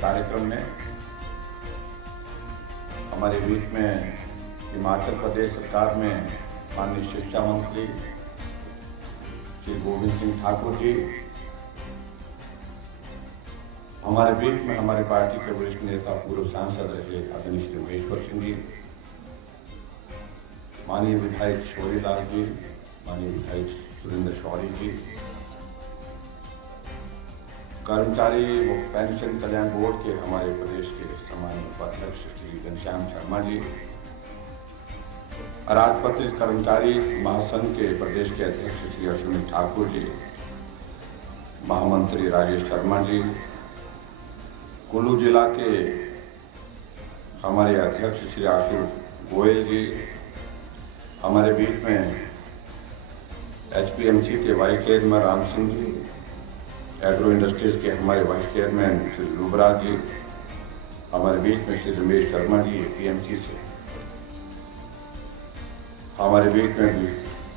कार्यक्रम में हमारे बीच में हिमाचल प्रदेश सरकार में माननीय शिक्षा मंत्री श्री गोविंद सिंह ठाकुर जी, हमारे बीच में हमारी पार्टी के वरिष्ठ नेता पूर्व सांसद रहे आदरणीय श्री महेश्वर सिंह जी, माननीय विधायक शौरीलाल जी, माननीय विधायक सुरेंद्र शौरी जी, कर्मचारी व पेंशन कल्याण बोर्ड के हमारे प्रदेश के सम्मानित उपाध्यक्ष श्री घनश्याम शर्मा जी, राजपत्रित कर्मचारी महासंघ के प्रदेश के अध्यक्ष श्री अश्विनी ठाकुर जी, महामंत्री राजेश शर्मा जी, कुल्लू जिला के हमारे अध्यक्ष श्री आशु गोयल जी, हमारे बीच में HPMC के vice chairman Ram Singh ji, agro industries के हमारे वाइस चेयरमैन श्री युवराज जी, हमारे बीच में श्री रमेश शर्मा जी APMC से, हमारे बीच में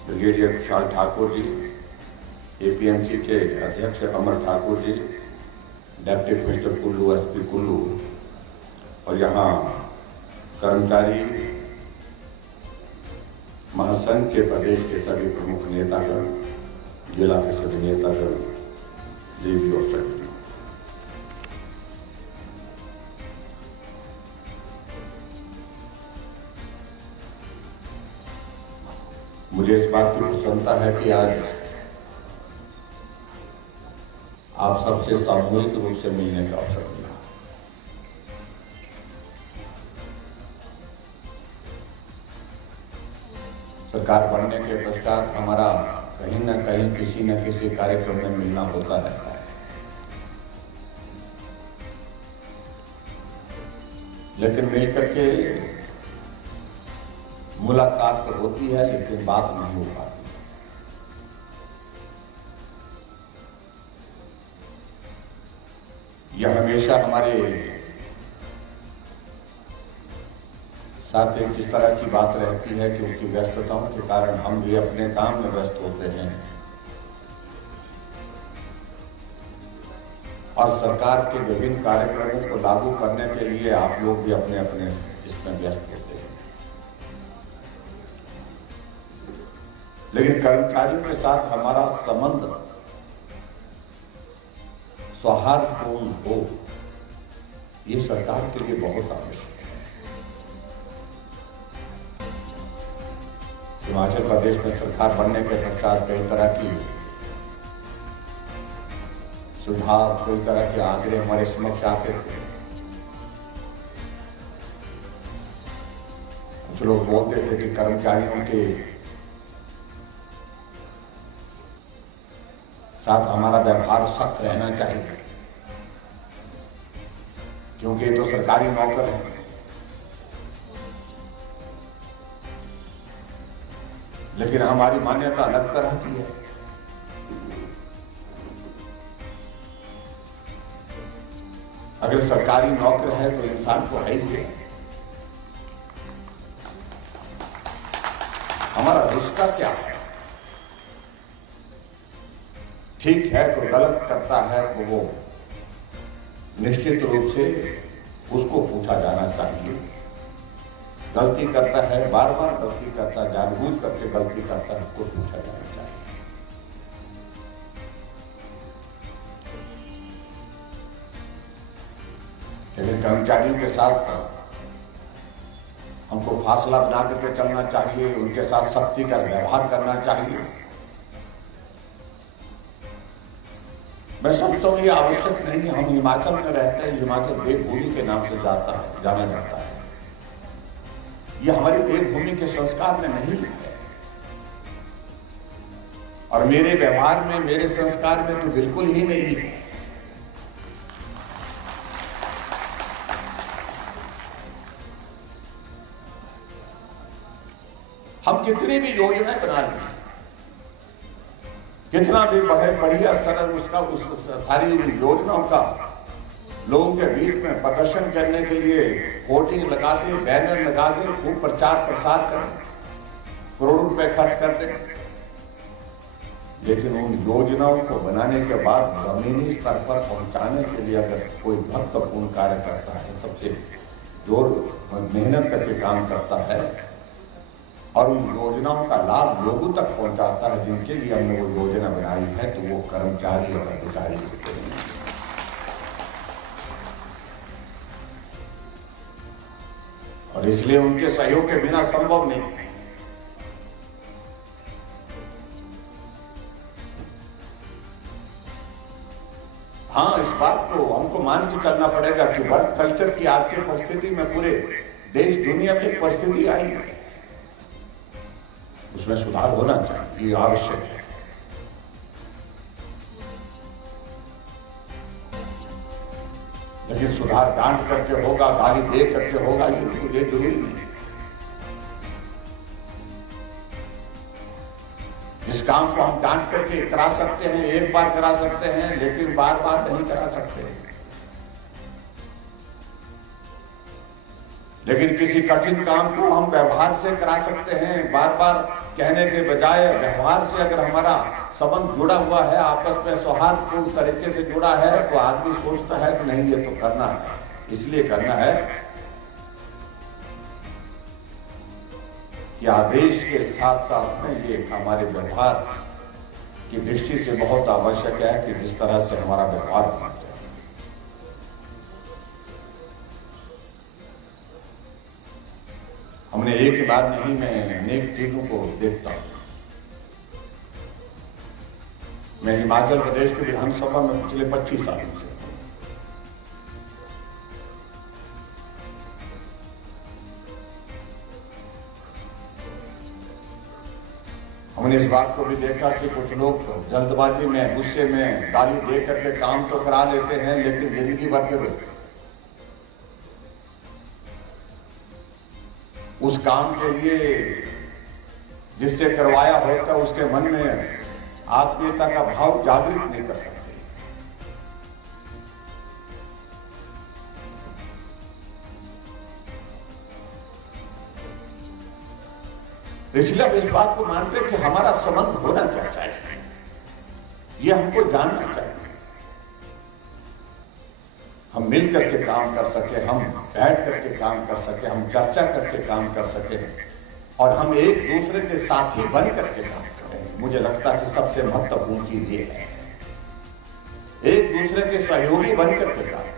ब्रिगेडियर कुशाल ठाकुर जी, APMC के अध्यक्ष Amar Thakur ji, deputy commissioner Kullu SP Kullu, और यहाँ कर्मचारी महासंघ के प्रदेश के सभी प्रमुख नेतागण, जिला के सभी नेतागण, देवी और शक्ति। मुझे इस बात की प्रसन्नता है कि आज आप सबसे सामूहिक रूप से मिलने का अवसर मिला। सरकार बनने के पश्चात हमारा कहीं न कहीं किसी न किसी कार्यक्रम में मिलना होता रहता है, लेकिन मिलकर के मुलाकात तो होती है लेकिन बात नहीं हो पाती। यह हमेशा हमारे साथ एक इस तरह की बात रहती है कि उनकी व्यस्तताओं के कारण हम भी अपने काम में व्यस्त होते हैं और सरकार के विभिन्न कार्यक्रमों को लागू करने के लिए आप लोग भी अपने अपने इसमें व्यस्त होते हैं। लेकिन कर्मचारियों के साथ हमारा संबंध सौहार्दपूर्ण हो, ये सरकार के लिए बहुत आवश्यक है। हिमाचल प्रदेश में सरकार बनने के पश्चात कई तरह की सुधार, कई तरह के आग्रह हमारे समक्ष आते थे। कुछ लोग बोलते थे कि कर्मचारियों के साथ हमारा व्यवहार सख्त रहना चाहिए क्योंकि ये तो सरकारी नौकर है। लेकिन हमारी मान्यता अलग तरह की है। अगर सरकारी नौकर है तो इंसान तो है ही है। हमारा रिश्ता क्या है? ठीक है तो गलत करता है तो वो निश्चित रूप से उसको पूछा जाना चाहिए। गलती करता है, बार बार गलती करता है, जानबूझ करके गलती करता है, उसको पूछा जाना चाहिए। लेकिन कर्मचारियों के साथ हमको फासला बना करके चलना चाहिए, उनके साथ सख्ती का व्यवहार करना चाहिए। मैं समझता हूँ ये आवश्यक नहीं है। हम हिमाचल में रहते हैं, हिमाचल देवभूमि के नाम से जाना जाता है। ये हमारी देवभूमि के संस्कार में नहीं है और मेरे व्यवहार में, मेरे संस्कार में तो बिल्कुल ही नहीं है। हम कितनी भी योजनाएं बना लें, कितना भी बढ़िया सरल उसका उस सारी योजनाओं का लोगों के बीच में प्रदर्शन करने के लिए होर्डिंग लगा दे, बैनर लगा दे, खूब प्रचार प्रसार करें, करोड़ों रुपए खर्च कर दें, लेकिन उन योजनाओं को बनाने के बाद जमीनी स्तर पर पहुंचाने के लिए अगर कोई महत्वपूर्ण कार्य करता है, सबसे जोर मेहनत करके काम करता है और उन योजनाओं का लाभ लोगों तक पहुंचाता है जिनके लिए हमने वो योजना बनाई है, तो वो कर्मचारी और अधिकारी होते हैं। और इसलिए उनके सहयोग के बिना संभव नहीं है। हाँ, इस बात को हमको मान के चलना पड़ेगा कि वर्क कल्चर की आज की परिस्थिति में पूरे देश दुनिया में एक परिस्थिति आई है, उसमें सुधार होना चाहिए, ये आवश्यक है। लेकिन सुधार डांट करके होगा, गाली दे करके होगा, ये जरूरी नहीं है। जिस काम को हम डांट करके करा सकते हैं, एक बार करा सकते हैं, लेकिन बार बार नहीं करा सकते। लेकिन किसी कठिन काम को हम व्यवहार से करा सकते हैं। बार बार कहने के बजाय व्यवहार से अगर हमारा संबंध जुड़ा हुआ है, आपस में सौहार्दपूर्ण तरीके से जुड़ा है, तो आदमी सोचता है कि नहीं, ये तो करना है, इसलिए करना है कि आदेश के साथ साथ में ये हमारे व्यवहार की दृष्टि से बहुत आवश्यक है कि जिस तरह से हमारा व्यवहार होना चाहिए। हमने एक बार नहीं, मैं अनेक चीजों को देखता हूं। मैं हिमाचल प्रदेश के विधानसभा में पिछले 25 सालों से, हमने इस बात को भी देखा कि कुछ लोग जल्दबाजी में, गुस्से में गाली दे करके काम तो करा लेते हैं, लेकिन जिंदगी भर फिर उस काम के लिए जिससे करवाया होता उसके मन में आत्मीयता का भाव जागृत नहीं कर सकते। इसलिए अब इस बात को मानते हैं कि हमारा संबंध होना क्या चाहिए, ये हमको जानना चाहिए। हम मिल करके काम कर सके, हम बैठ करके काम कर सके, हम चर्चा करके काम कर सके और हम एक दूसरे के साथी बन करके काम करें। मुझे लगता है कि सबसे महत्वपूर्ण चीज ये है, एक दूसरे के सहयोगी बन करके काम करें।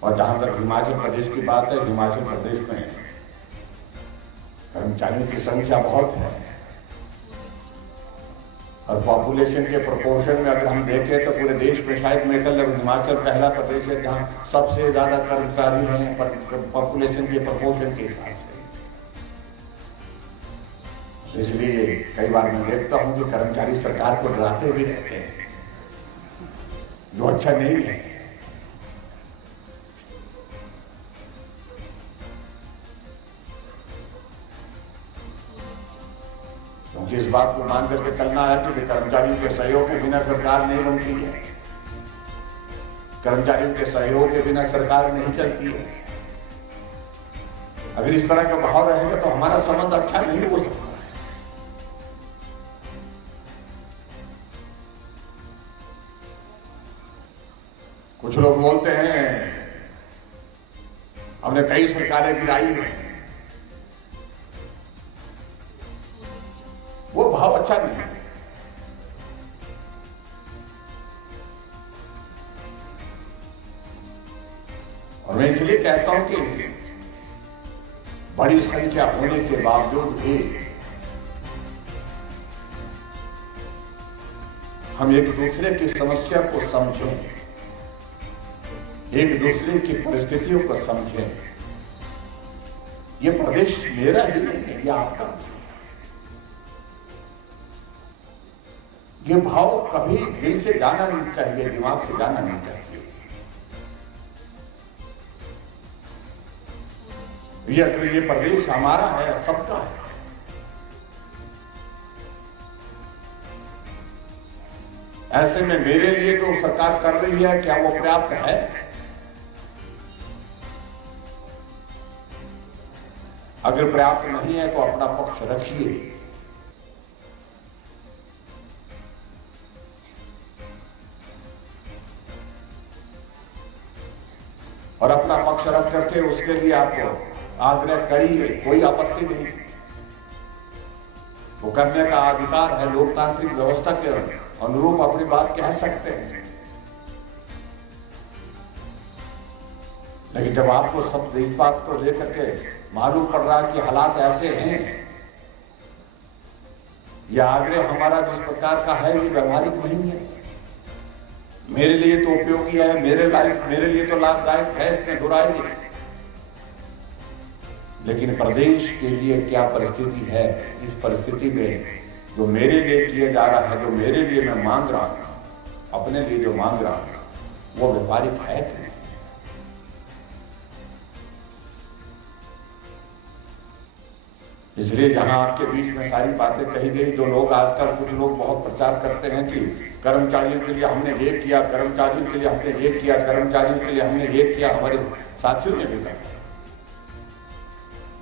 और जहां तक हिमाचल प्रदेश की बात है, हिमाचल प्रदेश में कर्मचारियों की संख्या बहुत है और पॉपुलेशन के प्रोपोर्शन में अगर हम देखें तो पूरे देश में शायद मेरे ख्याल हिमाचल पहला प्रदेश है जहां सबसे ज्यादा कर्मचारी हैं पॉपुलेशन के प्रोपोर्शन के हिसाब से। इसलिए कई बार मैं देखता हूं कि कर्मचारी सरकार को डराते भी रहते हैं, जो अच्छा नहीं है। क्योंकि इस बात को मान करके चलना है कि कर्मचारियों के सहयोग के बिना सरकार नहीं बनती है, कर्मचारियों के सहयोग के बिना सरकार नहीं चलती है। अगर इस तरह का भाव रहेगा तो हमारा संबंध अच्छा नहीं हो सकता है। कुछ लोग बोलते हैं हमने कई सरकारें गिराई हैं, वो भाव अच्छा नहीं है। और मैं इसलिए कहता हूं कि बड़ी संख्या होने के बावजूद भी हम एक दूसरे की समस्या को समझें, एक दूसरे की परिस्थितियों को समझें। यह प्रदेश मेरा ही नहीं है, यह आपका भी है। ये भाव कभी दिल से जाना नहीं चाहिए, दिमाग से जाना नहीं चाहिए। ये प्रदेश हमारा है, सबका है। ऐसे में मेरे लिए जो सरकार कर रही है क्या वो पर्याप्त है? अगर पर्याप्त नहीं है तो अपना पक्ष रखिए। और अपना पक्ष रख करके उसके लिए आप आग्रह करिए, कोई आपत्ति नहीं। वो करने का अधिकार है, लोकतांत्रिक व्यवस्था के अनुरूप अपनी बात कह सकते हैं। लेकिन जब आपको सब इस बात को लेकर के मालूम पड़ रहा कि हालात ऐसे हैं, यह आग्रह हमारा जिस प्रकार का है ये व्यवहारिक नहीं है, मेरे लिए तो उपयोगी है, मेरे लिए तो लाभदायक है, इसमें बुराई नहीं। लेकिन प्रदेश के लिए क्या परिस्थिति है, इस परिस्थिति में जो मेरे लिए किया जा रहा है, जो मेरे लिए मैं मांग रहा हूं, अपने लिए जो मांग रहा हूं, वो व्यवहारिक है कि नहीं? इसलिए जहां आपके बीच में सारी बातें कही गई, जो लोग आजकल कुछ लोग बहुत प्रचार करते हैं कि कर्मचारियों के लिए हमने ये किया, कर्मचारियों के लिए हमने ये किया, कर्मचारियों के लिए हमने ये किया, हमारे साथियों ने भी कहा।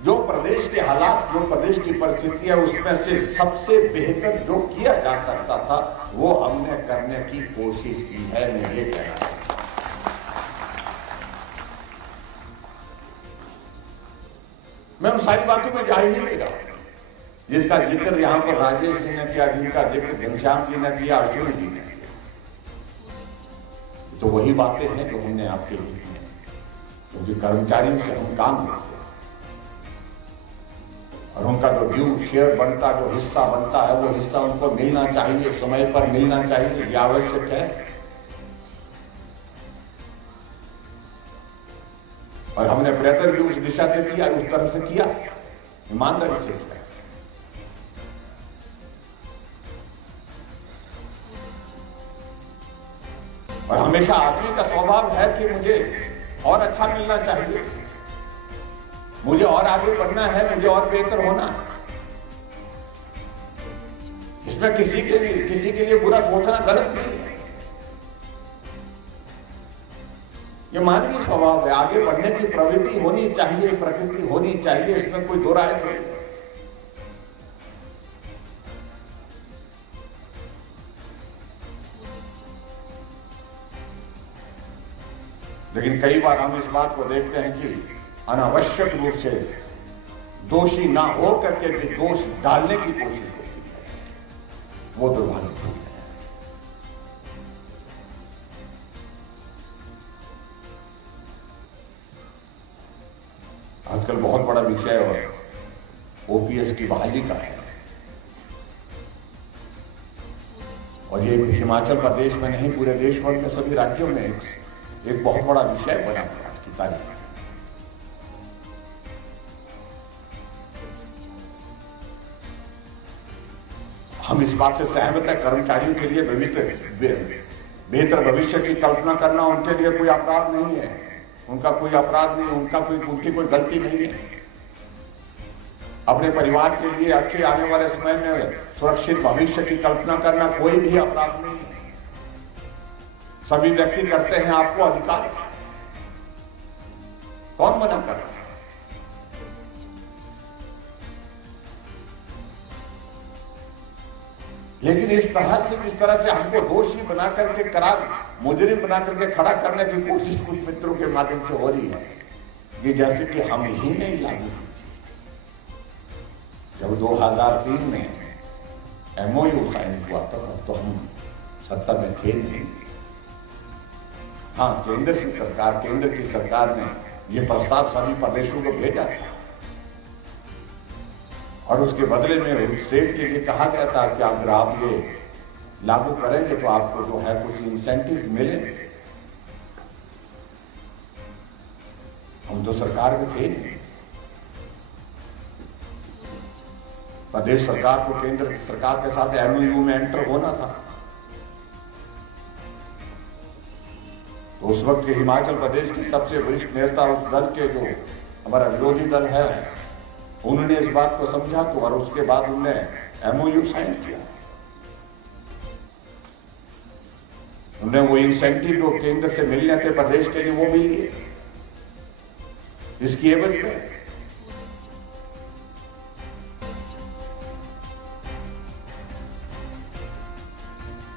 जो प्रदेश के हालात, जो प्रदेश की परिस्थिति है, उसमें से सबसे बेहतर जो किया जा सकता था वो हमने करने की कोशिश की है, मैं ये कह रहा हूं। मैं उन सारी बातों में जा ही नहीं रहा जिसका जिक्र यहां पर राजेश जी ने किया, जिनका जिक्र घनश्याम जी ने किया, अर्जुन जी ने किया। तो वही बातें हैं जो हमने आपके लिए की, क्योंकि कर्मचारियों से हम काम लेते हैं और उनका जो ड्यू शेयर बनता, जो हिस्सा बनता है, वो हिस्सा उनको मिलना चाहिए, समय पर मिलना चाहिए, यह आवश्यक है। और हमने प्रयत्न भी उस दिशा से किया, उस तरह से किया, ईमानदारी से किया। और हमेशा आदमी का स्वभाव है कि मुझे और अच्छा मिलना चाहिए, मुझे और आगे बढ़ना है, मुझे और बेहतर होना है। इसमें किसी के लिए बुरा सोचना गलत नहीं है, ये मानवीय स्वभाव है। आगे बढ़ने की प्रवृत्ति होनी चाहिए, प्रकृति होनी चाहिए, इसमें कोई दो राय नहीं। लेकिन कई बार हम इस बात को देखते हैं कि अनावश्यक रूप से दोषी ना हो करके भी दोष डालने की कोशिश होती है, वो दुर्भाग्यपूर्ण है। आजकल बहुत बड़ा विषय और ओपीएस की बहाली का है, और ये हिमाचल प्रदेश में नहीं, पूरे देश भर में सभी राज्यों में एक बहुत बड़ा विषय बना है आज की तारीख में। हम इस बात से सहमत है, कर्मचारियों के लिए बेहतर भविष्य की कल्पना करना उनके लिए कोई अपराध नहीं है, उनका कोई अपराध नहीं, उनकी कोई गलती नहीं है। अपने परिवार के लिए अच्छे आने वाले समय में सुरक्षित भविष्य की कल्पना करना कोई भी अपराध नहीं है, सभी व्यक्ति करते हैं, आपको अधिकार है, कौन मना कर रहा है? लेकिन इस तरह से, जिस तरह से हमको दोषी बना करके, करार मुजरिम बना करके खड़ा करने की कोशिश कुछ मित्रों के माध्यम से हो रही है, ये जैसे कि हम ही नहीं लागू की थी। जब 2003 में एमओयू साइन हुआ था तो हम सत्ता में थे नहीं। हाँ, केंद्र की सरकार ने यह प्रस्ताव सभी प्रदेशों को भेजा था और उसके बदले में स्टेट के लिए कहा गया था कि अगर आप ये लागू करेंगे तो आपको जो है कुछ इंसेंटिव मिले। हम तो सरकार में थे नहीं, प्रदेश सरकार को केंद्र सरकार के साथ एमओयू में एंटर होना था। तो उस वक्त के हिमाचल प्रदेश के सबसे वरिष्ठ नेता, उस दल के जो हमारा विरोधी दल है, उन्होंने इस बात को समझा तो और उसके बाद उन्होंने एमओयू साइन किया। उन्हें वो इंसेंटिव जो केंद्र से मिलने थे प्रदेश के लिए वो भी लिए, इसकी एवज में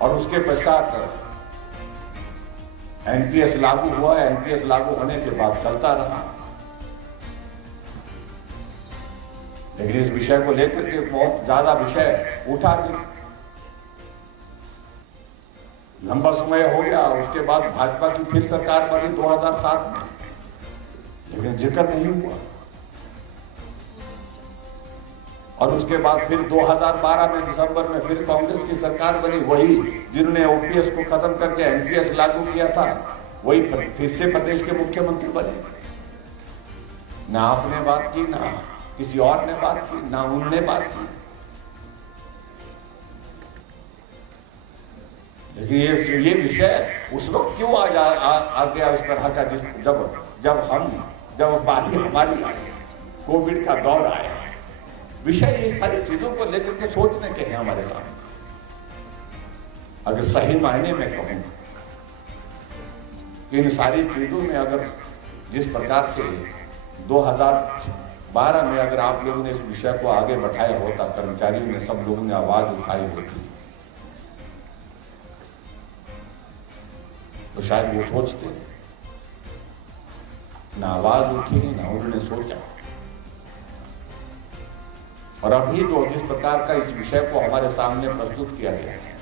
और उसके पश्चात एनपीएस लागू हुआ। एनपीएस लागू होने के बाद चलता रहा, लेकिन इस विषय को लेकर के बहुत ज्यादा विषय उठा भी, लंबा समय हो गया। उसके बाद भाजपा की फिर सरकार बनी 2007 में, लेकिन जिक्र नहीं हुआ। और उसके बाद फिर 2012 में दिसंबर में फिर कांग्रेस की सरकार बनी, वही जिन्होंने ओपीएस को खत्म करके एनपीएस लागू किया था, वही फिर से प्रदेश के मुख्यमंत्री बने। ना आपने बात की, ना किसी और ने बात की, ना उन्होंने बात की। लेकिन ये विषय उस वक्त क्यों आ गया इस तरह का, जब बारी हमारी आई, कोविड का दौर आया। विषय ये सारी चीजों को लेकर के सोचने के हैं हमारे सामने। अगर सही मायने में कहूं, इन सारी चीजों में अगर जिस प्रकार से 2012 में अगर आप लोगों ने इस विषय को आगे बढ़ाया होता, कर्मचारियों ने, सब लोगों ने आवाज उठाई होती, तो शायद वो सोचते। ना आवाज उठी, ना उन्होंने सोचा। और अभी जो जिस प्रकार का इस विषय को हमारे सामने प्रस्तुत किया गया है,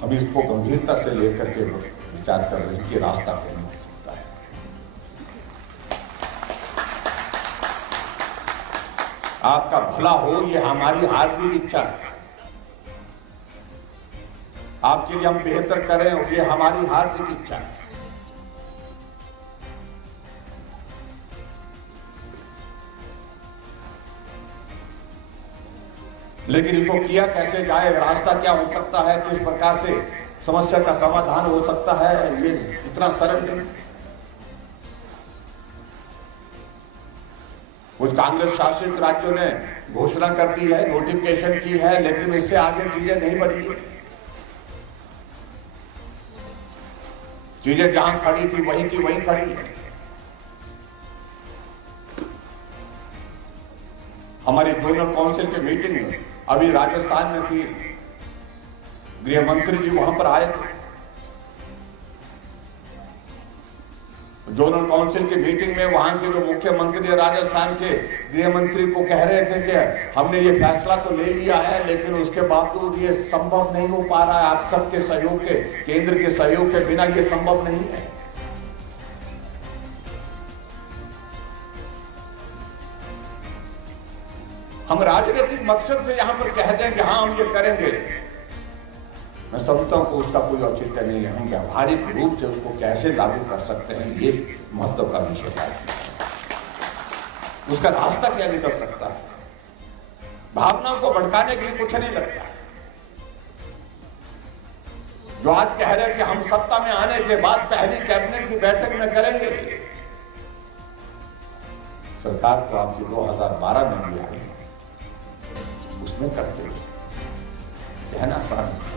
हम इसको गंभीरता से लेकर के विचार कर रहे हैं कि रास्ता क्या हो सकता है। आपका भला हो, ये हमारी हार्दिक इच्छा है। आपके लिए हम बेहतर करें, ये हमारी हार्दिक इच्छा है। लेकिन इसको किया कैसे जाए, रास्ता क्या हो सकता है, किस प्रकार से समस्या का समाधान हो सकता है, ये इतना सरल नहीं। कुछ कांग्रेस शासित राज्यों ने घोषणा कर दी है, नोटिफिकेशन की है, लेकिन इससे आगे चीजें नहीं बढ़ी है। चीजें जहां खड़ी थी वहीं की वहीं खड़ी है। हमारी जोनल काउंसिल की मीटिंग में अभी राजस्थान में थी, गृह मंत्री जी वहां पर आए थे। जोनल काउंसिल की मीटिंग में वहां के जो मुख्यमंत्री राजस्थान के गृह मंत्री को कह रहे थे कि हमने ये फैसला तो ले लिया है, लेकिन उसके बावजूद ये संभव नहीं हो पा रहा है। आप सबके सहयोग के, केंद्र के सहयोग के बिना ये संभव नहीं है। हम राजनीतिक मकसद से यहां पर कह दें कि हाँ हम ये करेंगे, मैं समझता हूं कि उसका कोई औचित्य नहीं है। हम व्यावहारिक रूप से उसको कैसे लागू कर सकते हैं, ये महत्व का विषय है। उसका रास्ता क्या निकल सकता है। भावनाओं को भड़काने के लिए कुछ नहीं लगता है। जो आज कह रहे हैं कि हम सत्ता में आने के बाद पहली कैबिनेट की बैठक में करेंगे, सरकार को आपकी 2012 में भी आई, उसमें करते कहना आसान है।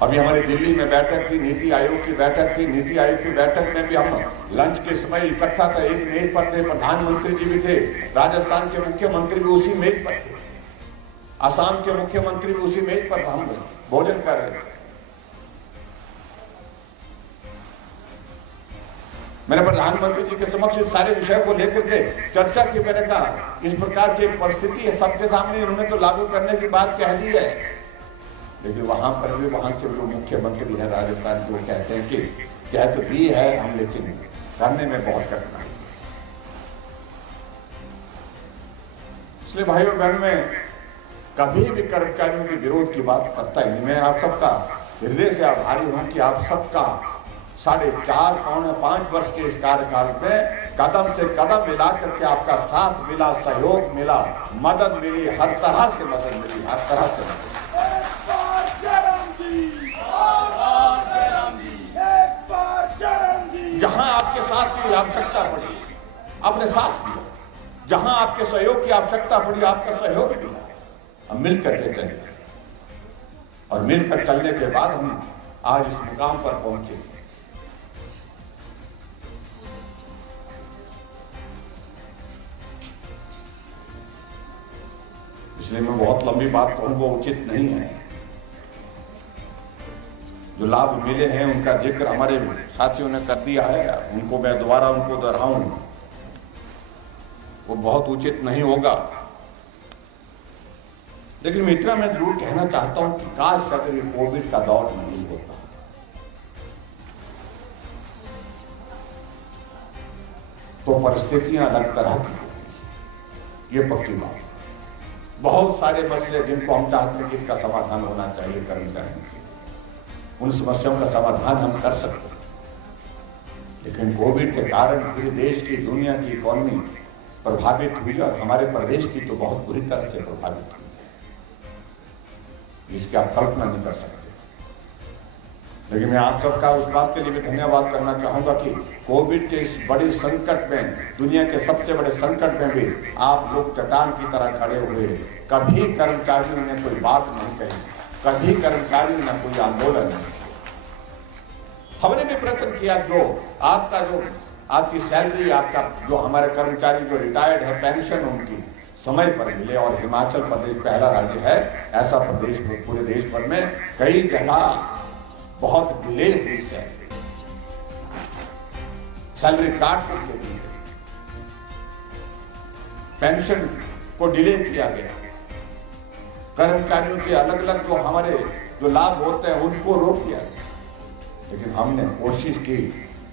अभी हमारी दिल्ली में बैठक थी, नीति आयोग की बैठक थी। नीति आयोग की बैठक में भी हम लंच के समय इकट्ठा था, एक मेज पर थे, प्रधानमंत्री जी भी थे, राजस्थान के मुख्यमंत्री भी उसी मेज पर थे, असम के मुख्यमंत्री भी उसी मेज पर हम भोजन कर रहे थे। मैंने प्रधानमंत्री जी के समक्ष इस सारे विषय को लेकर के चर्चा की। मैंने कहा इस प्रकार की एक परिस्थिति है सबके सामने, उन्होंने तो लागू करने की बात कह दी है, लेकिन वहां पर भी वहां के जो मुख्यमंत्री हैं राजस्थान के, वो कहते हैं कि कह तो दी है हम, लेकिन करने में बहुत कठिनाई। इसलिए भाई और बहन, मैं कभी भी कर्मचारियों के विरोध की बात करता ही नहीं। मैं आप सबका हृदय से आभारी हूं कि आप सबका 4.5 पौने 5 वर्ष के इस कार्यकाल में कदम से कदम मिला करके आपका साथ मिला, सहयोग मिला, मदद मिली, हर तरह से मदद मिली, हर तरह से मदद। जहां आपके साथ की आवश्यकता पड़ी आपने साथ दिया, जहां आपके सहयोग की आवश्यकता पड़ी आपका सहयोग दिया। हम मिल करके चले। और मिलकर चलने के बाद हम आज इस मुकाम पर पहुंचे। इसलिए मैं बहुत लंबी बात कहूंगा उचित नहीं है। जो लाभ मिले हैं उनका जिक्र हमारे साथियों ने कर दिया है, उनको मैं दोबारा उनको दोहराऊं वो बहुत उचित नहीं होगा। लेकिन मैं इतना मैं जरूर कहना चाहता हूं कि काश अगर ये कोविड का दौर नहीं होता तो परिस्थितियां अलग तरह की होती, ये पक्की बात है। बहुत सारे मसले जिनको हम चाहते हैं कि इसका समाधान होना चाहिए कर्मचारियों के, उन समस्याओं का समाधान हम कर सकते हैं, लेकिन कोविड के कारण पूरे देश की, दुनिया की इकोनॉमी प्रभावित हुई और हमारे प्रदेश की तो बहुत बुरी तरह से प्रभावित हुई है, इसकी आप कल्पना नहीं कर सकते। लेकिन मैं आप सबका उस बात के लिए भी धन्यवाद करना चाहूंगा कि कोविड के इस बड़े संकट में, दुनिया के सबसे बड़े संकट में भी आप लोग चट्टान की तरह खड़े हुए। कभी कर्मचारियों ने कोई बात नहीं कही, कभी कर्मचारियों ने कोई आंदोलन नहीं किया। हमने भी प्रयत्न किया जो आपकी सैलरी, आपका जो हमारे कर्मचारी जो रिटायर्ड है, पेंशन उनकी समय पर मिले। और हिमाचल प्रदेश पहला राज्य है ऐसा प्रदेश पूरे देश भर में कई जगह बहुत डिले हुई सैलरी काट के दी, पेंशन को डिले किया गया, कर्मचारियों के अलग अलग जो हमारे जो लाभ होते हैं उनको रोक दिया गया। लेकिन हमने कोशिश की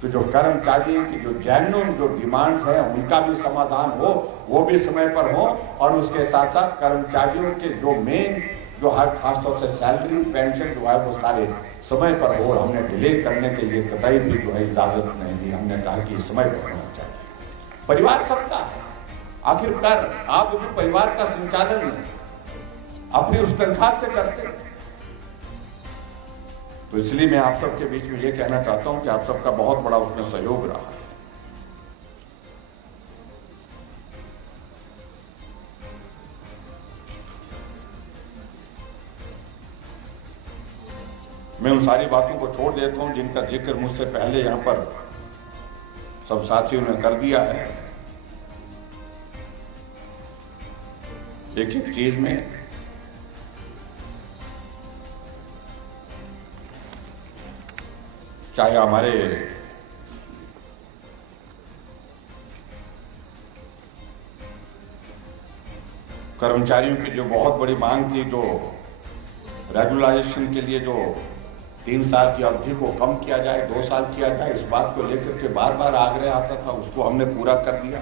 कि जो कर्मचारियों की जो जेन्युइन जो डिमांड्स हैं उनका भी समाधान हो, वो भी समय पर हो, और उसके साथ साथ कर्मचारियों के जो मेन जो हर खासतौर से सैलरी, पेंशन जो है वो सारे समय पर हो। हमने डिले करने के लिए कतई भी जो है इजाजत नहीं दी। हमने कहा कि समय पर होना चाहिए। परिवार सबका है, आखिरकार आप भी परिवार का संचालन अपनी उस तनख्वाह से करते हैं। तो इसलिए मैं आप सबके बीच में ये कहना चाहता हूं कि आप सबका बहुत बड़ा उसमें सहयोग रहा है। मैं उन सारी बातों को छोड़ देता हूं जिनका जिक्र मुझसे पहले यहां पर सब साथियों ने कर दिया है। एक एक चीज में चाहे हमारे कर्मचारियों की जो बहुत बड़ी मांग थी, जो रेगुलराइजेशन के लिए जो 3 साल की अवधि को कम किया जाए, 2 साल किया जाए, इस बात को लेकर के बार बार आग्रह आता था, उसको हमने पूरा कर दिया।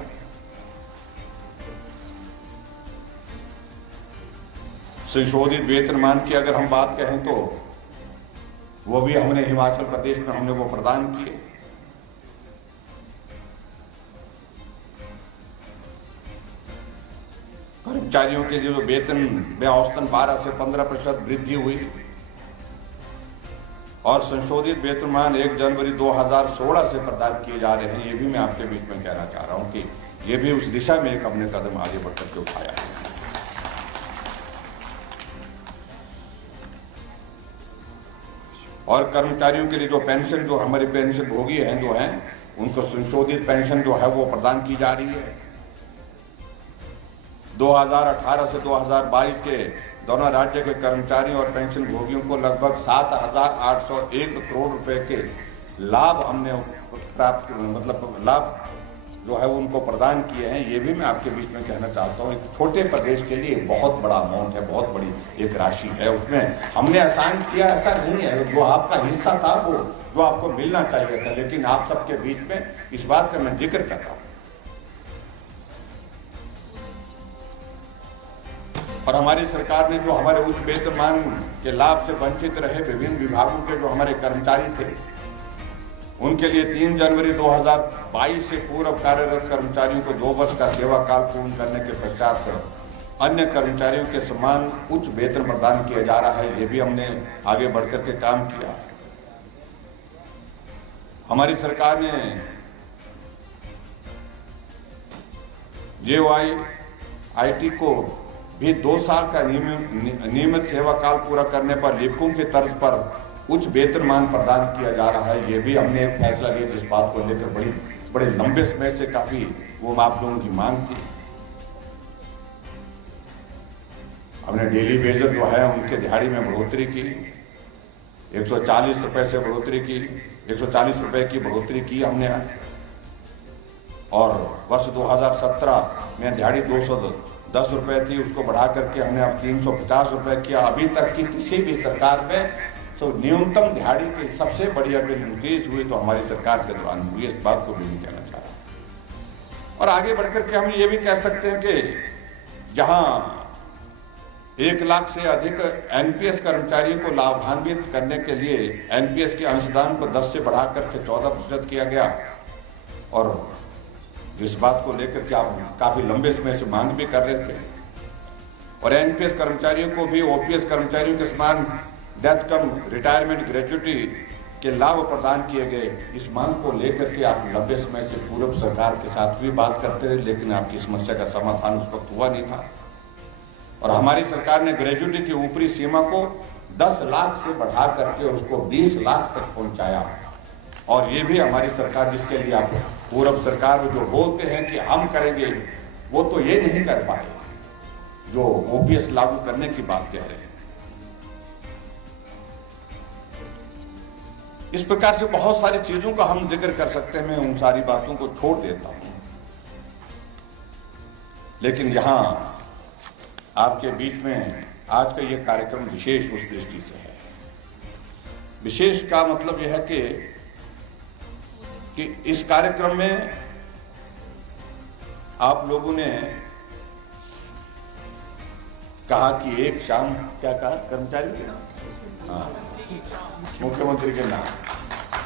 संशोधित वेतनमान की अगर हम बात कहें तो वो भी हमने हिमाचल प्रदेश में हमने वो प्रदान किए। कर्मचारियों के लिए जो वेतन में औसतन 12 से 15% वृद्धि हुई और संशोधित वेतनमान 1 जनवरी 2016 से प्रदान किए जा रहे हैं। ये भी मैं आपके बीच में कहना चाह रहा हूं कि ये भी उस दिशा में एक हमने कदम आगे बढ़कर के उठाया है। और कर्मचारियों के लिए जो पेंशन, जो हमारे पेंशन भोगी हैं जो हैं, उनको संशोधित पेंशन जो है वो प्रदान की जा रही है। 2018 से 2022 के दोनों राज्य के कर्मचारियों और पेंशन भोगियों को लगभग 7,801 करोड़ रुपए के लाभ हमने प्राप्त, मतलब लाभ जो है उनको प्रदान किए हैं। ये भी मैं आपके बीच में कहना चाहता हूँ, एक छोटे प्रदेश के लिए बहुत बड़ा अमाउंट है, बहुत बड़ी एक राशि है। उसमें हमने आसान किया ऐसा नहीं है, जो आपका हिस्सा था वो जो आपको मिलना चाहिए था, लेकिन आप सबके बीच में इस बात का मैं जिक्र कर रहा हूँ। और हमारी सरकार ने जो हमारे उच्च वेतनमान के लाभ से वंचित रहे विभिन्न विभागों के जो हमारे कर्मचारी थे, उनके लिए 3 जनवरी 2022 से पूर्व कार्यरत कर्मचारियों को 2 वर्ष का सेवा काल पूर्ण करने के पश्चात अन्य कर्मचारियों के समान उच्च वेतन प्रदान किया जा रहा है। ये भी हमने आगे बढ़कर के काम किया। हमारी सरकार ने JOI IT को भी 2 साल का नियमित सेवा काल पूरा करने पर लिपिकों की तर्ज पर उच्च वेतनमान प्रदान किया जा रहा है। ये भी हमने एक फैसला लिया जिस बात को लेकर बड़े लंबे समय से काफी वो आप लोगों की मांग थी। हमने डेली वेजर जो है उनके दिहाड़ी में बढ़ोतरी की, 140 रुपए से बढ़ोतरी की, 140 रुपए की बढ़ोतरी की हमने। और वर्ष 2017 में दिहाड़ी 210 रुपए थी, उसको बढ़ा करके हमने अब 350 रुपए किया। अभी तक की किसी भी सरकार में तो न्यूनतम दिहाड़ी की सबसे बड़ी अगर इंक्रीज हुई तो हमारी सरकार के दौरान हुई, इस बात को भी नहीं कहना चाह रहा। और आगे बढ़कर के हम ये भी कह सकते हैं कि जहां 1 लाख से अधिक एनपीएस कर्मचारियों को लाभान्वित करने के लिए एनपीएस के अंशदान को 10 से बढ़ाकर के 14% किया गया। और इस बात को लेकर के आप काफी लंबे समय से मांग भी कर रहे थे। और एनपीएस कर्मचारियों को भी ओपीएस कर्मचारियों के समान डेथ कम रिटायरमेंट ग्रेजुटी के लाभ प्रदान किए गए। इस मांग को लेकर के आप लंबे समय से पूर्व सरकार के साथ भी बात करते रहे, लेकिन आपकी समस्या का समाधान उस वक्त हुआ नहीं था। और हमारी सरकार ने ग्रेजुटी की ऊपरी सीमा को 10 लाख से बढ़ा करके उसको 20 लाख तक पहुंचाया। और ये भी हमारी सरकार, जिसके लिए आप पूर्व सरकार में जो बोलते हैं कि हम करेंगे, वो तो ये नहीं कर पाए जो ओपीएस लागू करने की बात कह रहे हैं। इस प्रकार से बहुत सारी चीजों का हम जिक्र कर सकते हैं, मैं उन सारी बातों को छोड़ देता हूं। लेकिन यहां आपके बीच में आज का ये कार्यक्रम विशेष उस दृष्टि से है। विशेष का मतलब यह है कि इस कार्यक्रम में आप लोगों ने कहा कि एक शाम, क्या कहा, कर्मचारी के नाम, हाँ, मुख्यमंत्री के नाम।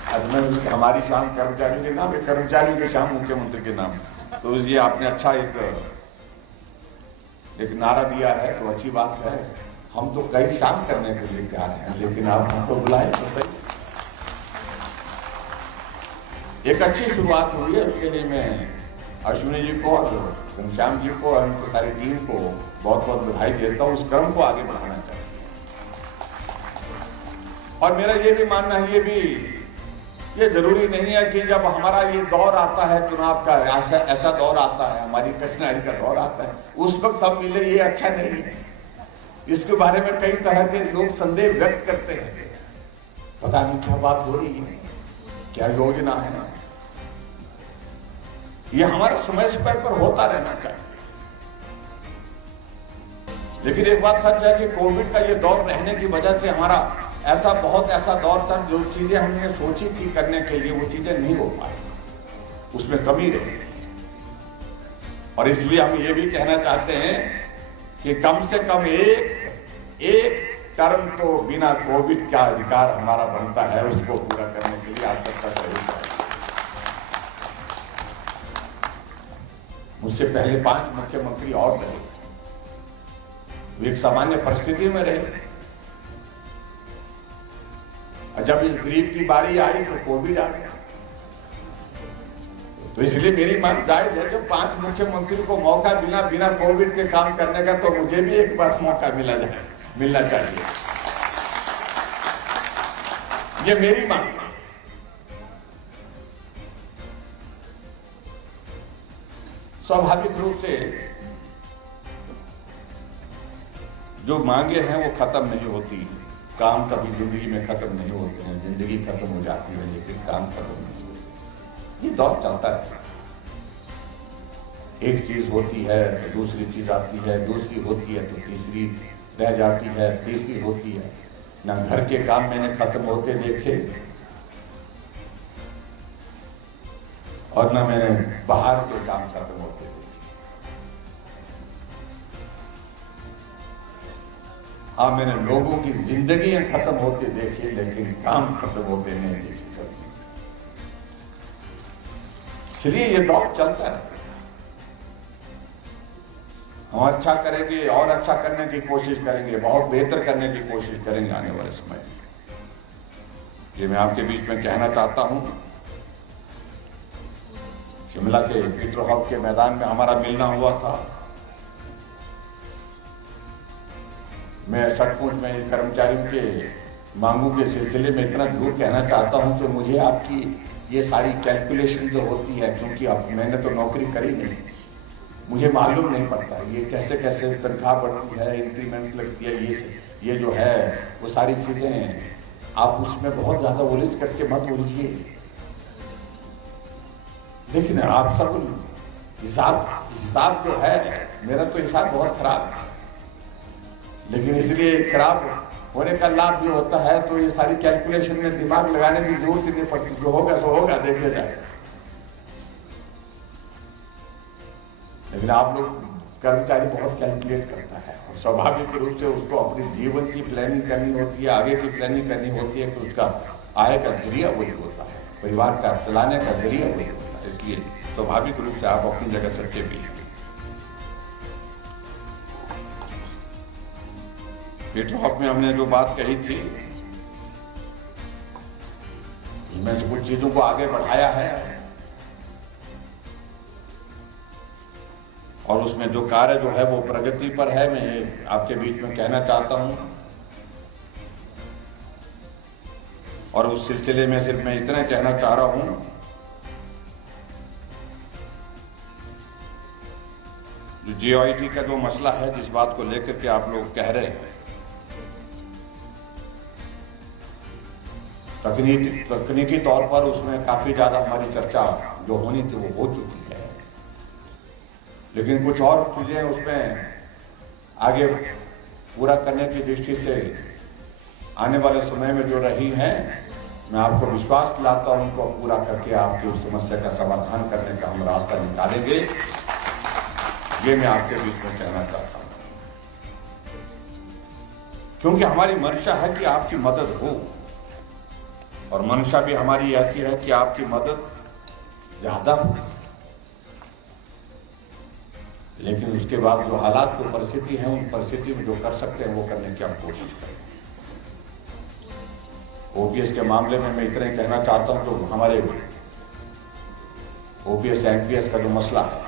आज मैं हमारी शाम कर्मचारियों के नाम, कर्मचारियों के शाम मुख्यमंत्री के नाम। तो ये आपने अच्छा एक नारा दिया है, तो अच्छी बात है। हम तो कई शाम करने के लिए तैयार हैं, लेकिन आप हमको बुलाए तो सही। एक अच्छी शुरुआत हुई है, उसके लिए मैं अश्विनी जी को और घनश्याम जी को और उनकी सारी टीम को बहुत बहुत बधाई देता हूँ। उस क्रम को आगे बढ़ाना चाहिए। और मेरा ये भी मानना है, ये जरूरी नहीं है कि जब हमारा ये दौर आता है चुनाव का, ऐसा दौर आता है, हमारी कठिनाई का दौर आता है, उस वक्त हम मिले, ये अच्छा नहीं है। इसके बारे में कई तरह के लोग संदेह व्यक्त करते हैं, पता नहीं क्या बात हो रही है, क्या योजना है। ये हमारा समय समय पर होता रहना चाहिए। लेकिन एक बात सच है कि कोविड का ये दौर रहने की वजह से हमारा ऐसा दौर था, जो चीजें हमने सोची थी करने के लिए वो चीजें नहीं हो पाई, उसमें कमी रही। और इसलिए हम ये भी कहना चाहते हैं कि कम से कम एक टर्म तो बिना कोविड का अधिकार हमारा बनता है, उसको पूरा करने के लिए आवश्यकता करनी चाहिए। मुझसे पहले 5 मुख्यमंत्री और रहे, एक सामान्य परिस्थिति में रहे। जब इस गरीब की बारी आई तो कोविड आ गया। तो इसलिए मेरी मांग जायज है, जब 5 मुख्यमंत्री को मौका मिला बिना कोविड के काम करने का, तो मुझे भी एक बार मौका मिलना चाहिए। ये मेरी मांग है। स्वाभाविक रूप से जो मांगे हैं वो खत्म नहीं होती। काम कभी जिंदगी में खत्म नहीं होते हैं, जिंदगी खत्म हो जाती है लेकिन काम खत्म नहीं होते। ये दौर चलता रहता है। एक चीज होती है तो दूसरी चीज आती है, दूसरी होती है तो तीसरी रह जाती है, तीसरी होती है। ना घर के काम मैंने खत्म होते देखे और ना मैंने बाहर के काम खत्म होते देखे। हाँ, मैंने लोगों की जिंदगियां खत्म होते देखे लेकिन काम खत्म होते नहीं देखे कभी। इसलिए ये दौर चलता रहेगा। हम अच्छा करेंगे और अच्छा करने की कोशिश करेंगे, बहुत बेहतर करने की कोशिश करेंगे आने वाले समय में। ये मैं आपके बीच में कहना चाहता हूं। शिमला के पीटर हॉल के मैदान में हमारा मिलना हुआ था। मैं सचमुच में कर्मचारियों के मांगों के सिलसिले में इतना जरूर कहना चाहता हूं कि मुझे आपकी ये सारी कैलकुलेशन जो होती है, क्योंकि मैंने तो नौकरी करी नहीं, मुझे मालूम नहीं पड़ता ये कैसे कैसे तनख्वाह बढ़ती है, इंक्रीमेंट्स लगती है, ये जो है वो सारी चीजें आप उसमें बहुत ज्यादा उलझ करके मत उलझिए। लेकिन आप सब हिसाब जो है, मेरा तो हिसाब बहुत खराब है, लेकिन इसलिए खराब होने का लाभ भी होता है, तो ये सारी कैलकुलेशन में दिमाग लगाने की जरूरत ही नहीं पड़ती, जो होगा सो होगा, देखिए जाएगा। लेकिन आप लोग कर्मचारी बहुत कैलकुलेट करता है और स्वाभाविक रूप से उसको अपने जीवन की प्लानिंग करनी होती है, आगे की प्लानिंग करनी होती है कि उसका आय का जरिया वही होता है, परिवार का चलाने का जरिया वही होता है। इसलिए स्वाभाविक रूप से आप अपनी जगह सच्चे भी हैं। पीटरहॉफ में हमने जो बात कही थी, मैं कुछ चीजों को आगे बढ़ाया है और उसमें जो कार्य जो है वो प्रगति पर है, मैं आपके बीच में कहना चाहता हूं। और उस सिलसिले में सिर्फ मैं इतना कहना चाह रहा हूं, जो GOIT का जो मसला है, जिस बात को लेकर के आप लोग कह रहे हैं, तकनीकी तौर पर उसमें काफी ज्यादा हमारी चर्चा जो होनी थी वो हो चुकी है, लेकिन कुछ और चीजें उसमें आगे पूरा करने की दृष्टि से आने वाले समय में जो रही हैं, मैं आपको विश्वास दिलाता हूं, उनको पूरा करके आपकी उस समस्या का समाधान करने का हम रास्ता निकालेंगे। ये मैं आपके बीच में कहना चाहता हूं, क्योंकि हमारी मंशा है कि आपकी मदद हो, और मंशा भी हमारी ऐसी है कि आपकी मदद ज्यादा हो, लेकिन उसके बाद जो हालात, जो परिस्थिति है, उन परिस्थिति में जो कर सकते हैं वो करने की हम कोशिश करें। OPS के मामले में मैं इतना ही कहना चाहता हूं, तो हमारे OPS MPS का जो मसला है,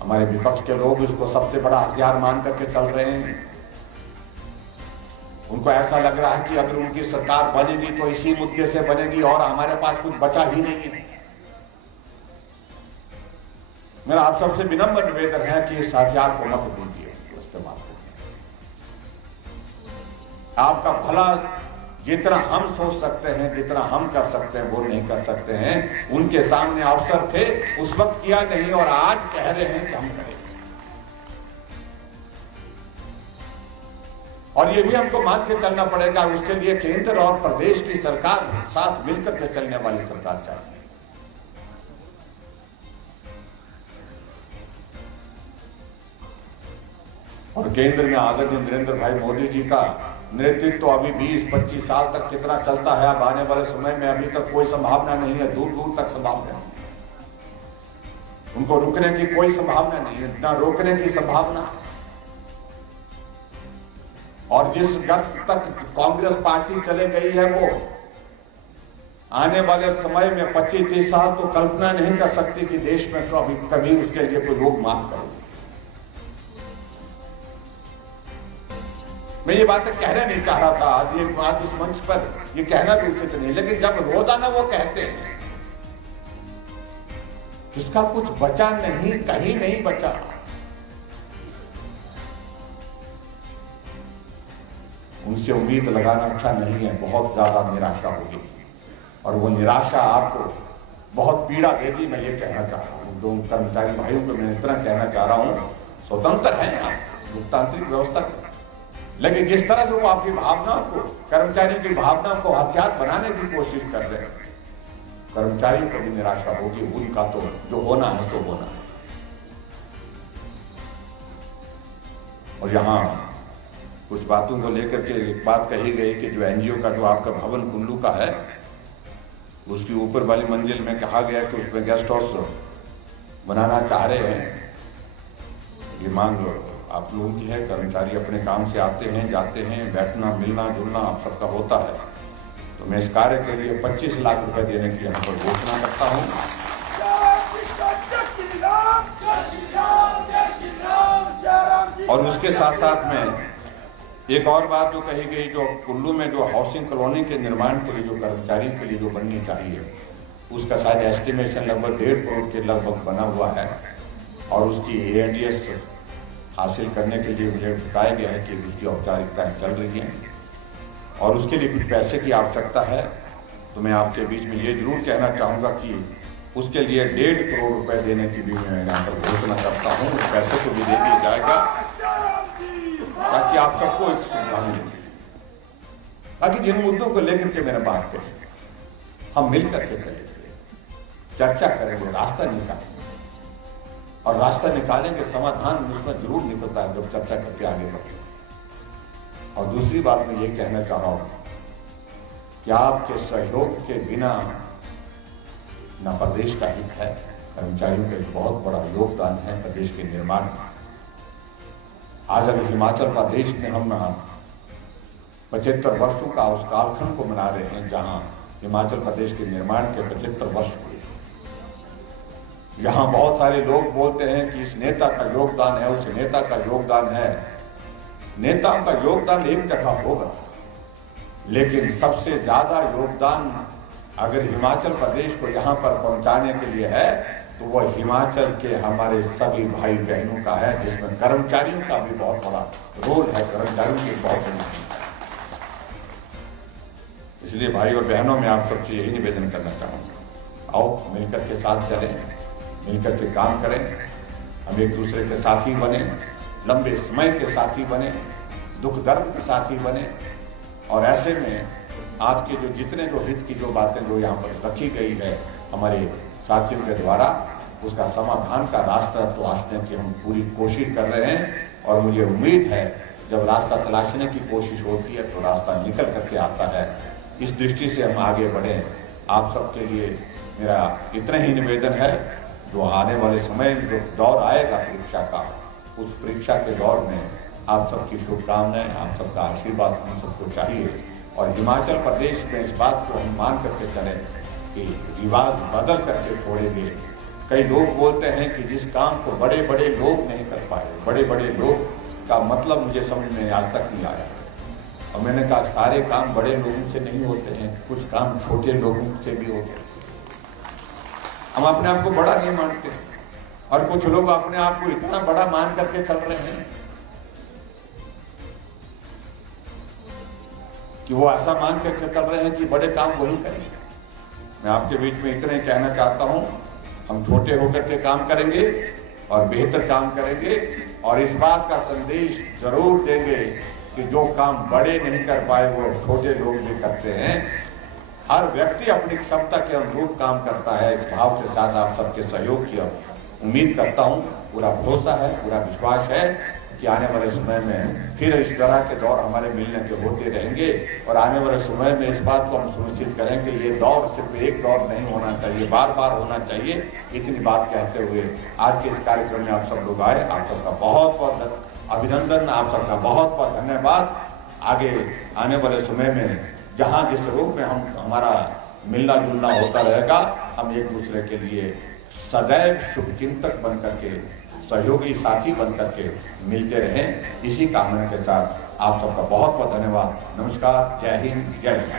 हमारे विपक्ष के लोग इसको सबसे बड़ा हथियार मान करके चल रहे हैं। उनको ऐसा लग रहा है कि अगर उनकी सरकार बनेगी तो इसी मुद्दे से बनेगी और हमारे पास कुछ बचा ही नहीं है। मेरा आप सबसे विनम्र निवेदन है कि इस हथियार को मत दीजिए, उनको इस्तेमाल करिए। आपका भला जितना हम सोच सकते हैं, जितना हम कर सकते हैं, वो नहीं कर सकते हैं। उनके सामने अवसर थे, उस वक्त किया नहीं, और आज कह रहे हैं कि हम करें। और ये भी हमको मान के चलना पड़ेगा, उसके लिए केंद्र और प्रदेश की सरकार साथ मिलकर के चलने वाली सरकार चाहिए। और केंद्र में आदरणीय नरेंद्र भाई मोदी जी का नेतृत्व तो अभी 20-25 साल तक कितना चलता है, अब आने वाले समय में अभी तक कोई संभावना नहीं है, दूर दूर तक संभावना नहीं है। उनको रुकने की कोई संभावना नहीं है, ना रोकने की संभावना। और जिस गर्त तक कांग्रेस पार्टी चले गई है, वो आने वाले समय में 25-30 साल तो कल्पना नहीं कर सकती कि देश में कभी उसके लिए कोई लोग माफ करेंगे। मैं ये बातें कहना नहीं चाह रहा था, आज ये बात इस मंच पर ये कहना भी उचित नहीं, लेकिन जब रोजाना वो कहते हैं किसका कुछ बचा नहीं, कहीं नहीं बचा, उनसे उम्मीद लगाना अच्छा नहीं है। बहुत ज्यादा निराशा होगी और वो निराशा आपको बहुत पीड़ा देगी। मैं ये कहना चाह रहा हूँ, जो कर्मचारी भाइयों को मैं इतना कहना चाह रहा हूँ, स्वतंत्र हैं आप लोकतांत्रिक व्यवस्था, लेकिन जिस तरह से वो आपकी भावनाओं को, कर्मचारी की भावनाओं को हथियार बनाने की कोशिश कर रहे हैं, कर्मचारियों को भी निराशा होगी। उनका तो जो होना है सो होना है। और यहाँ कुछ बातों को लेकर के एक बात कही गई कि जो NGO का जो आपका भवन कुल्लू का है, उसकी ऊपर वाली मंजिल में कहा गया कि उसमें गेस्ट हाउस बनाना चाह रहे हैं। ये मांग आप लोगों की है। कर्मचारी अपने काम से आते हैं, जाते हैं, बैठना, मिलना जुलना आप सबका होता है। तो मैं इस कार्य के लिए 25 लाख रुपए देने की यहाँ पर घोषणा करता हूँ। और उसके साथ साथ में एक और बात जो कही गई, जो कुल्लू में जो हाउसिंग कॉलोनी के निर्माण के लिए जो कर्मचारी के लिए जो बननी चाहिए, उसका शायद एस्टिमेशन लगभग 1.5 करोड़ के लगभग बना हुआ है और उसकी ANDS हासिल करने के लिए मुझे बताया गया है कि उसकी औपचारिकताएं चल रही हैं और उसके लिए कुछ पैसे की आवश्यकता है। तो मैं आपके बीच में ये जरूर कहना चाहूँगा कि उसके लिए 1.5 करोड़ रुपए देने की भी मैं यहाँ पर घोषणा करता हूँ। उस पैसे को भी दे दिया जाएगा ताकि आप सबको एक सुविधा मिले। बाकी जिन मुद्दों को लेकर के मैंने बात कही, हम मिल करके चलेंगे, चर्चा करेंगे, रास्ता निकालेंगे और रास्ता निकालेंगे, समाधान उसमें जरूर निकलता है जब चर्चा करके आगे बढ़ेंगे। और दूसरी बात मैं ये कहना चाह रहा हूँ कि आपके सहयोग के बिना न प्रदेश का हित है, कर्मचारियों का एक बहुत बड़ा योगदान है प्रदेश के निर्माण में। आज अगर हिमाचल प्रदेश में हम 75 वर्षों का उस कालखंड को मना रहे हैं जहां हिमाचल प्रदेश के निर्माण के 75 वर्ष हुए। यहाँ बहुत सारे लोग बोलते हैं कि इस नेता का योगदान है, उस नेता का योगदान है। नेताओं का योगदान एक जगह होगा, लेकिन सबसे ज्यादा योगदान अगर हिमाचल प्रदेश को यहाँ पर पहुंचाने के लिए है तो वह हिमाचल के हमारे सभी भाई बहनों का है, जिसमें कर्मचारियों का भी बहुत बड़ा रोल है, कर्मचारियों की बहुत बड़ी भूमिका है। इसलिए भाई और बहनों में आप सबसे यही निवेदन करना चाहूँगा, आओ मिलकर के साथ चलें, मिलकर के काम करें, हम एक दूसरे के साथी बने, लंबे समय के साथी बने, दुख दर्द के साथी बने। और ऐसे में आपके जो जितने जो हित की जो बातें जो यहाँ पर रखी गई है हमारे साथियों के द्वारा, उसका समाधान का रास्ता तलाशने की हम पूरी कोशिश कर रहे हैं। और मुझे उम्मीद है जब रास्ता तलाशने की कोशिश होती है तो रास्ता निकल करके आता है। इस दृष्टि से हम आगे बढ़ें। आप सबके लिए मेरा इतना ही निवेदन है, जो आने वाले समय में जो दौर आएगा परीक्षा का, उस परीक्षा के दौर में आप सबकी शुभकामनाएं, आप सबका आशीर्वाद हम सबको चाहिए। और हिमाचल प्रदेश में इस बात को हम मान करके चलें कि रिवाज बदल करके छोड़ेंगे। कई लोग बोलते हैं कि जिस काम को बड़े बड़े लोग नहीं कर पाए, बड़े बड़े लोग का मतलब मुझे समझ में आज तक नहीं आया। और मैंने कहा सारे काम बड़े लोगों से नहीं होते हैं, कुछ काम छोटे लोगों से भी होते हैं। हम अपने आप को बड़ा नहीं मानते और कुछ लोग अपने आप को इतना बड़ा मान करके चल रहे हैं कि वो ऐसा मान करके चल रहे हैं कि बड़े काम वही करेंगे। मैं आपके बीच में इतना ही कहना चाहता हूं, हम छोटे होकर के काम करेंगे और बेहतर काम करेंगे और इस बात का संदेश जरूर देंगे कि जो काम बड़े नहीं कर पाए वो छोटे लोग भी करते हैं। हर व्यक्ति अपनी क्षमता के अनुरूप काम करता है। इस भाव के साथ आप सबके सहयोग की उम्मीद करता हूं। पूरा भरोसा है, पूरा विश्वास है कि आने वाले समय में फिर इस तरह के दौर हमारे मिलने के होते रहेंगे और आने वाले समय में इस बात को हम सुनिश्चित करेंगे ये दौर सिर्फ एक दौर नहीं होना चाहिए, बार बार होना चाहिए। इतनी बात कहते हुए आज के इस कार्यक्रम में आप सब लोग आए, आप सबका बहुत बहुत अभिनंदन, आप सबका बहुत बहुत धन्यवाद। आगे आने वाले समय में जहाँ जिस रूप में हम हमारा मिलना जुलना होता रहेगा, हम एक दूसरे के लिए सदैव शुभचिंतक बन करके, सहयोगी साथी बन करके मिलते रहें। इसी कामना के साथ आप सबका बहुत बहुत धन्यवाद। नमस्कार, जय हिंद, जय भारत।